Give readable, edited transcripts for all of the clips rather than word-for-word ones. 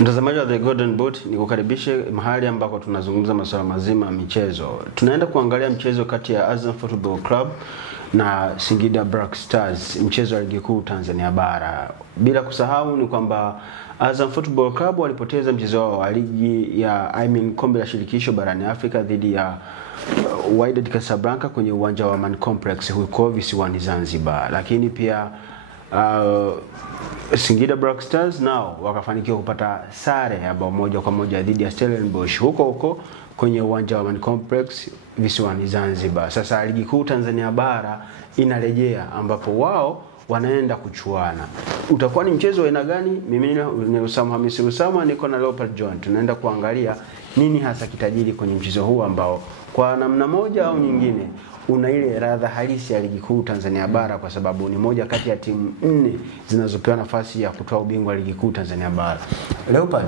Mtazamaji wa The Golden Boot, nikukaribishe mahali ambako tunazungumza masuala mazima ya michezo. Tunaenda kuangalia mchezo kati ya Azam Football Club na Singida Black Stars, mchezo wa ligi kuu Tanzania bara. Bila kusahau ni kwamba Azam Football Club walipoteza mchezo wao wa ligi ya kombe la shirikisho barani Afrika dhidi ya Wydad Casablanca kwenye uwanja wa Amaan Complex huko visiwani Zanzibar. Lakini pia Singida Black Stars nao wakafanikiwa kupata sare ya bao moja kwa moja dhidi ya Stellenbosch huko kwenye uwanja wa Amaan Complex visiwani Zanzibar. Sasa ligi kuu Tanzania bara inarejea ambapo wao wanaenda kuchuana. Utakuwa ni mchezo wa aina gani? Mimi ni Usama Hamisi Usama, niko na Leopard John. Tunaenda kuangalia nini hasa kitajiri kwenye mchezo huu ambao kwa namna moja au nyingine una ile radha halisi ya ligi kuu Tanzania bara, kwa sababu ni moja kati ya timu 4 zinazopewa nafasi ya kutoa ubingwa ligi kuu Tanzania bara. Leopard,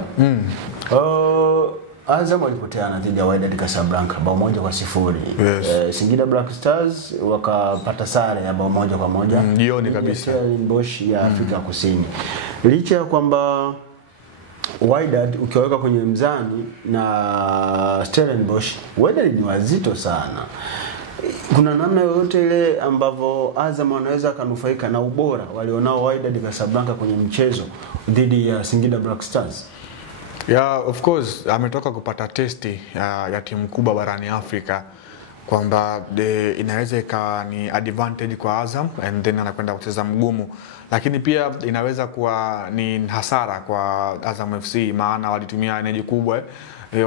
Azam walipoteana dhidi ya Wydad Casablanca bao moja kwa sifuri. Yes. Singida Black Stars wakapata sare ya bao moja kwa moja. Jioni kabisa. Stellenbosch ya Afrika Kusini. Licha ya kwamba Wydad ukiweka kwenye mzani na Stellenbosch, Wydad ni wazito sana. Kuna namna yoyote ile ambavyo Azam wanaweza kanufaika na ubora walionao Wydad Casablanca kwenye mchezo dhidi ya Singida Black Stars? Yeah, of course ametoka kupata testi ya timu kubwa barani Afrika kwamba inaweza ikawa ni advantage kwa Azam and then anakwenda kucheza mgumu, lakini pia inaweza kuwa ni hasara kwa Azam FC, maana walitumia energy kubwa,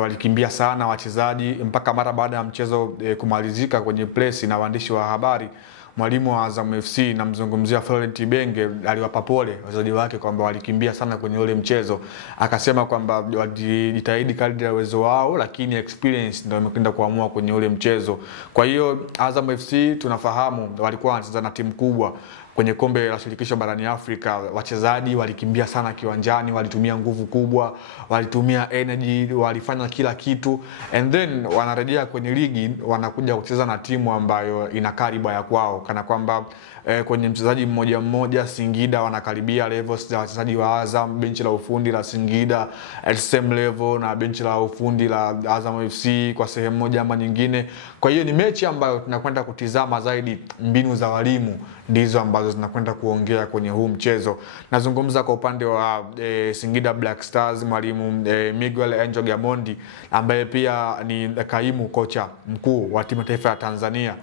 walikimbia sana wachezaji mpaka mara baada ya mchezo kumalizika kwenye press na waandishi wa habari. Mwalimu wa Azam FC namzungumzia Florent Ibenge aliwapa pole wachezaji wake kwamba walikimbia sana kwenye ule mchezo. Akasema kwamba walijitahidi kadri ya uwezo wao, lakini experience ndio imekwenda kuamua kwenye ule mchezo. Kwa hiyo Azam FC tunafahamu walikuwa wanacheza na timu kubwa kwenye kombe la shirikisho barani Afrika. Wachezaji walikimbia sana kiwanjani, walitumia nguvu kubwa, walitumia energy, walifanya kila kitu, and then wanarejea kwenye ligi, wanakuja kucheza na timu ambayo ina kariba ya kwao, kana kwamba kwenye mchezaji mmoja mmoja Singida wanakaribia levels za wachezaji wa Azam. Benchi la ufundi la Singida at same level na benchi la ufundi la Azam FC kwa sehemu moja ama nyingine. Kwa hiyo ni mechi ambayo tunakwenda kutizama zaidi mbinu za walimu ndizo ambazo zinakwenda kuongea kwenye huu mchezo. Nazungumza kwa upande wa Singida Black Stars, mwalimu Miguel Angel Gamondi ambaye pia ni kaimu kocha mkuu wa timu taifa ya Tanzania.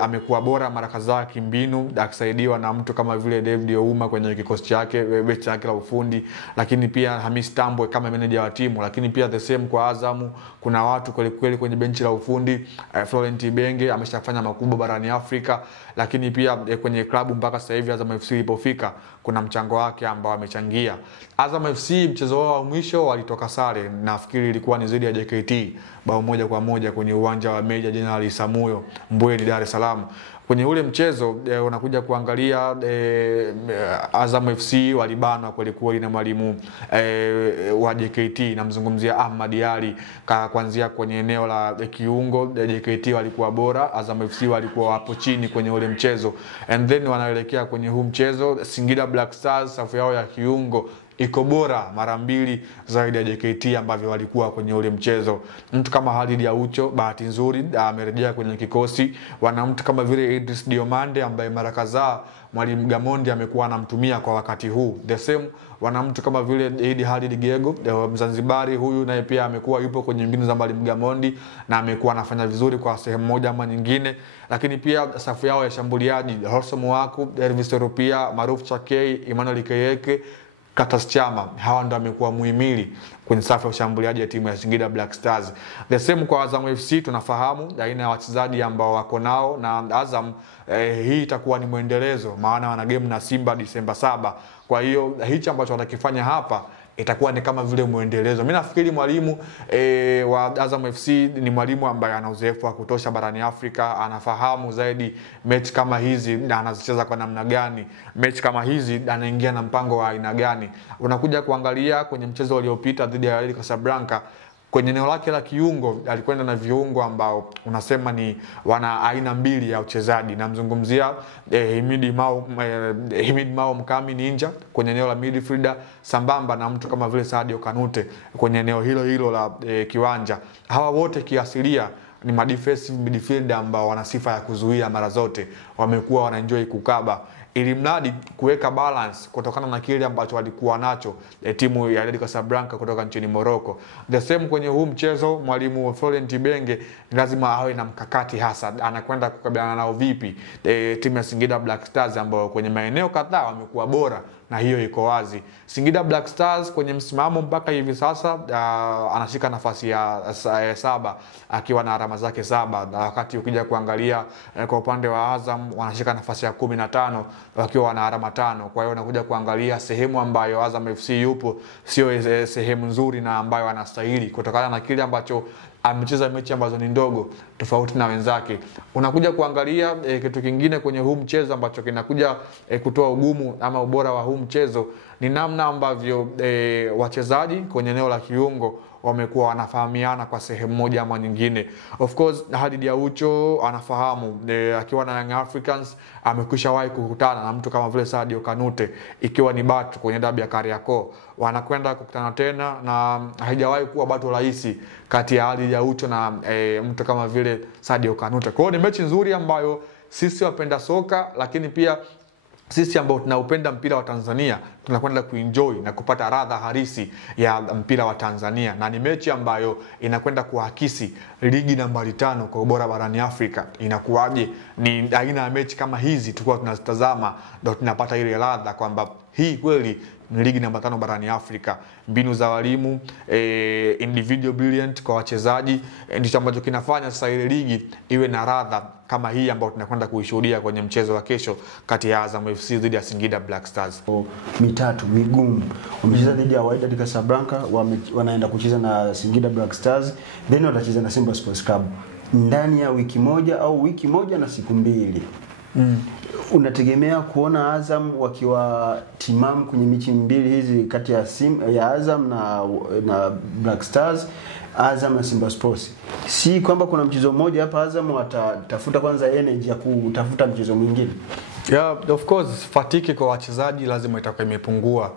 Amekuwa bora mara kadhaa kimbinu, akisaidiwa na mtu kama vile David Ouma kwenye kikosi chake, benchi lake la ufundi, lakini pia Hamis Tambwe kama manager wa timu, lakini pia the same kwa Azamu kuna watu kweli kwenye benchi la ufundi. Florent Ibenge ameshafanya makubwa barani Afrika, lakini pia kwenye klabu mpaka sasa hivi Azam FC ilipofika kuna mchango wake ambao amechangia. Azam FC mchezo wao wa mwisho walitoka sare, nafikiri ilikuwa ni zidi ya JKT bao moja kwa moja kwenye uwanja wa Meja General Isamuhyo Mbweni, Dar es Salaam. Kwenye ule mchezo unakuja kuangalia Azam FC walibana kweli na mwalimu wa JKT, namzungumzia Ahmad Ali, kuanzia kwenye eneo la kiungo. JKT walikuwa bora, Azam FC walikuwa hapo chini kwenye ule mchezo, and then wanaelekea kwenye huu mchezo. Singida Black Stars safu yao ya kiungo iko bora mara mbili zaidi ya JKT ambavyo walikuwa kwenye ule mchezo. Mtu kama Halid Aucho bahati nzuri amerejea kwenye kikosi. Wana mtu kama vile Idris Diomande ambaye mara kadhaa mwalimu Gamondi amekuwa anamtumia kwa wakati huu. The same wana mtu kama vile Eid Halid Gego Mzanzibari, huyu naye pia amekuwa yupo kwenye mbinu za mwalimu Gamondi na amekuwa anafanya vizuri kwa sehemu moja ama nyingine. Lakini pia safu yao ya shambuliaji Horsom Waku, Elvis Rupia, Maruf Chakei, Emmanuel Keyeke, Katas Chama, hawa ndio amekuwa muhimili kwenye safu ya ushambuliaji ya timu ya Singida Black Stars. The same kwa Azam FC, tunafahamu aina ya wachezaji ambao wako nao, na Azam hii itakuwa ni muendelezo, maana wana game na Simba Disemba 7. Kwa hiyo hichi ambacho watakifanya hapa itakuwa ni kama vile muendelezo. Mimi nafikiri mwalimu wa Azam FC ni mwalimu ambaye ana uzoefu wa kutosha barani Afrika, anafahamu zaidi mechi kama hizi na anazicheza kwa namna gani, mechi kama hizi anaingia na mpango wa aina gani. Unakuja kuangalia kwenye mchezo uliopita dhidi ya Wydad Casablanca, kwenye eneo lake la kiungo alikwenda na viungo ambao unasema ni wana aina mbili ya uchezaji. Namzungumzia Himid Mao Mkami Ninja kwenye eneo la midfielder, sambamba na mtu kama vile Sadio Kanute kwenye eneo hilo la kiwanja. Hawa wote kiasilia ni defensive midfielder ambao wana sifa ya kuzuia mara zote, wamekuwa wanaenjoy kukaba, ili mradi kuweka balance kutokana na kile ambacho walikuwa nacho timu ya Wydad Casablanca kutoka nchini Morocco. The same kwenye huu mchezo, mwalimu Florent Ibenge lazima awe na mkakati hasa anakwenda kukabiliana nao vipi timu ya Singida Black Stars ambao kwenye maeneo kadhaa wamekuwa bora, na hiyo iko wazi. Singida Black Stars kwenye msimamo mpaka hivi sasa anashika nafasi ya 7 akiwa na alama zake 7, wakati ukija kuangalia kwa upande wa Azam wanashika nafasi ya 15 wakiwa na alama 5. Kwa hiyo unakuja kuangalia sehemu ambayo Azam FC yupo sio sehemu nzuri na ambayo anastahili kutokana na kile ambacho amecheza mechi ambazo ni ndogo tofauti na wenzake. Unakuja kuangalia kitu kingine kwenye huu mchezo ambacho kinakuja kutoa ugumu ama ubora wa huu mchezo ni namna ambavyo wachezaji kwenye eneo la kiungo wamekuwa wanafahamiana kwa sehemu moja ama nyingine. Of course Khalid Aucho anafahamu akiwa na Young Africans amekwishawahi kukutana na mtu kama vile Sadio Kanute ikiwa ni batu kwenye dabi ya Kariakoo. Wanakwenda kukutana tena na haijawahi kuwa batu rahisi kati ya Khalid Aucho na mtu kama vile Sadio Kanute. Kwa hiyo ni mechi nzuri ambayo sisi wapenda soka, lakini pia sisi ambao tunaupenda mpira wa Tanzania tunakwenda kuenjoy na kupata radha halisi ya mpira wa Tanzania, na ni mechi ambayo inakwenda kuakisi ligi nambari 5 kwa ubora barani Afrika. Inakuwaje? Ni aina ya mechi kama hizi tulikuwa tunazitazama ndio tunapata ile radha kwamba hii kweli ni ligi namba 5 barani Afrika. Mbinu za walimu, individual brilliant kwa wachezaji, ndicho ambacho kinafanya sasa ile ligi iwe na radha kama hii ambayo tunakwenda kuishuhudia kwenye mchezo wa kesho kati ya Azam FC dhidi ya Singida Black Stars. Mitatu migumu wamecheza dhidi ya Wydad Casablanca, wanaenda kucheza na Singida Black Stars, then watacheza na Simba Sports Club ndani ya wiki moja au wiki moja na siku 2. Unategemea kuona Azam wakiwa timamu kwenye mechi 2 hizi kati ya Azam na Black Stars, Azam na Simba Sports? Si kwamba kuna mchezo mmoja hapa Azam watatafuta kwanza energy ya kutafuta mchezo mwingine? Yeah, of course fatigue kwa wachezaji lazima itakuwa imepungua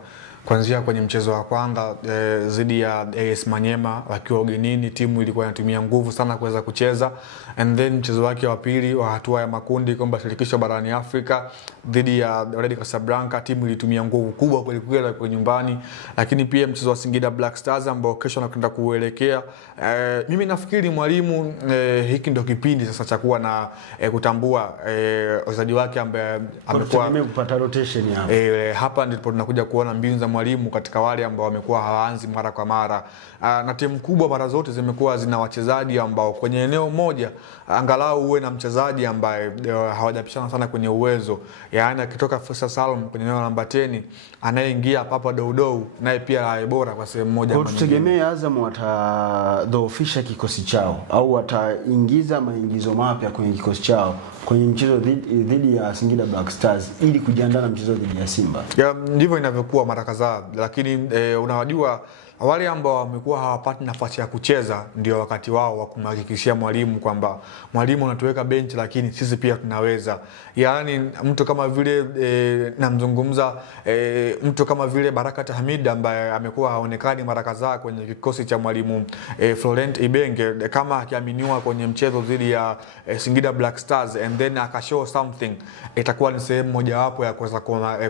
kuanzia kwenye mchezo wa kwanza dhidi ya AS Manyema wakiwa ugenini. Timu ilikuwa inatumia nguvu sana kuweza kucheza, and then mchezo wake wa pili wa hatua ya makundi kombe shirikisho barani Afrika dhidi ya Wydad Casablanca, timu ilitumia nguvu kubwa kweli kwa nyumbani. Lakini pia mchezo wa Singida Black Stars ambao kesho anakwenda kuelekea, mimi nafikiri mwalimu hiki ndio kipindi sasa cha kuwa na kutambua wachezaji wake ambaye amekuwa kupata rotation hapa. Hapa ndipo tunakuja kuona mbinu za mwalimu katika wale ambao wamekuwa hawaanzi mara kwa mara. Na timu kubwa mara zote zimekuwa zina wachezaji ambao kwenye eneo moja angalau uwe na mchezaji ambaye hawajapishana sana kwenye uwezo. Yaani akitoka Faisal Salum kwenye eneo namba 10 anayeingia Papa Doudou naye pia ni bora kwa sehemu moja. Kwa tutegemea Azam watadhoofisha kikosi chao au wataingiza maingizo mapya kwenye kikosi chao kwenye mchezo dhidi ya Singida Black Stars ili kujiandaa na mchezo dhidi ya Simba? Ndivyo inavyokuwa mara kadhaa, lakini unawajua wale ambao wamekuwa hawapati nafasi ya kucheza ndio wakati wao wa kumhakikishia mwalimu kwamba mwalimu anatuweka bench lakini sisi pia tunaweza. Yaani mtu kama vile namzungumza mtu kama vile Barakat Hamid ambaye amekuwa haonekani mara kadhaa kwenye kikosi cha mwalimu Florent Ibenge, kama akiaminiwa kwenye mchezo dhidi ya Singida Black Stars and then akashow something, itakuwa ni sehemu moja wapo ya kuweza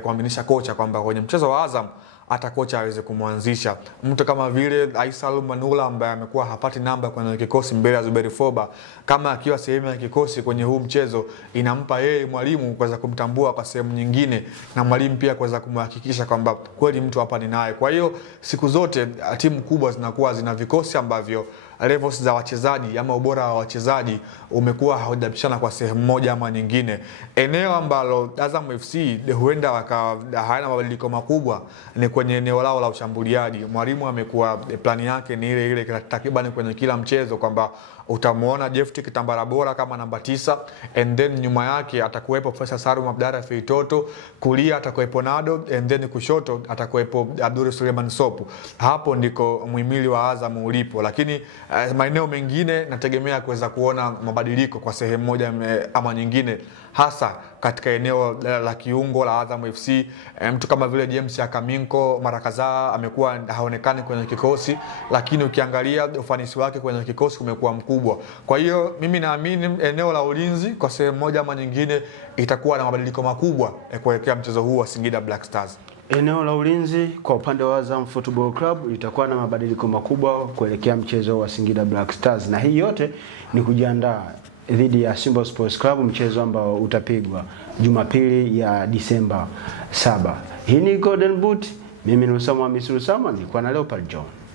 kuaminisha kocha kwamba kwenye mchezo wa Azam hata kocha aweze kumwanzisha. Mtu kama vile Aisal Manula ambaye amekuwa hapati namba kwenye kikosi mbele ya Zuberi Foba, kama akiwa sehemu ya kikosi kwenye huu mchezo inampa yeye mwalimu kuweza kumtambua kwa sehemu nyingine, na mwalimu pia kuweza kumhakikisha kwamba kweli mtu hapa ni naye. Kwa hiyo siku zote timu kubwa zinakuwa zina vikosi ambavyo levels za wachezaji ama ubora wa wachezaji umekuwa haujapishana kwa sehemu moja ama nyingine. Eneo ambalo Azam FC huenda hayana mabadiliko makubwa ni kwenye eneo lao la ushambuliaji. Mwalimu amekuwa plani yake ni ile ile takriban kwenye kila mchezo, kwamba utamuona Jefty Kitambala Bora kama namba 9, and then nyuma yake atakuwepo Faisal Salum Abdalla Feitoto, kulia atakuwepo Nado, and then kushoto atakuwepo Abdul Suleiman Sopu. Hapo ndiko muhimili wa Azam ulipo, lakini maeneo mengine nategemea kuweza kuona mabadiliko kwa sehemu moja ama nyingine, hasa katika eneo la kiungo la Azam FC. Mtu kama vile James Akaminko mara kadhaa amekuwa haonekani kwenye kikosi, lakini ukiangalia ufanisi wake kwenye kikosi umekuwa mkubwa. Kwa hiyo mimi naamini eneo la ulinzi kwa sehemu moja ama nyingine itakuwa na mabadiliko makubwa kuelekea mchezo huu wa Singida Black Stars. Eneo la ulinzi kwa upande wa Azam Football Club litakuwa na mabadiliko makubwa kuelekea mchezo wa Singida Black Stars, na hii yote ni kujiandaa dhidi ya Simba Sports Club, mchezo ambao utapigwa Jumapili ya Disemba 7. Hii ni Golden Boot. Mimi ni Usama Hamisi Usama, nilikuwa na Leopard John.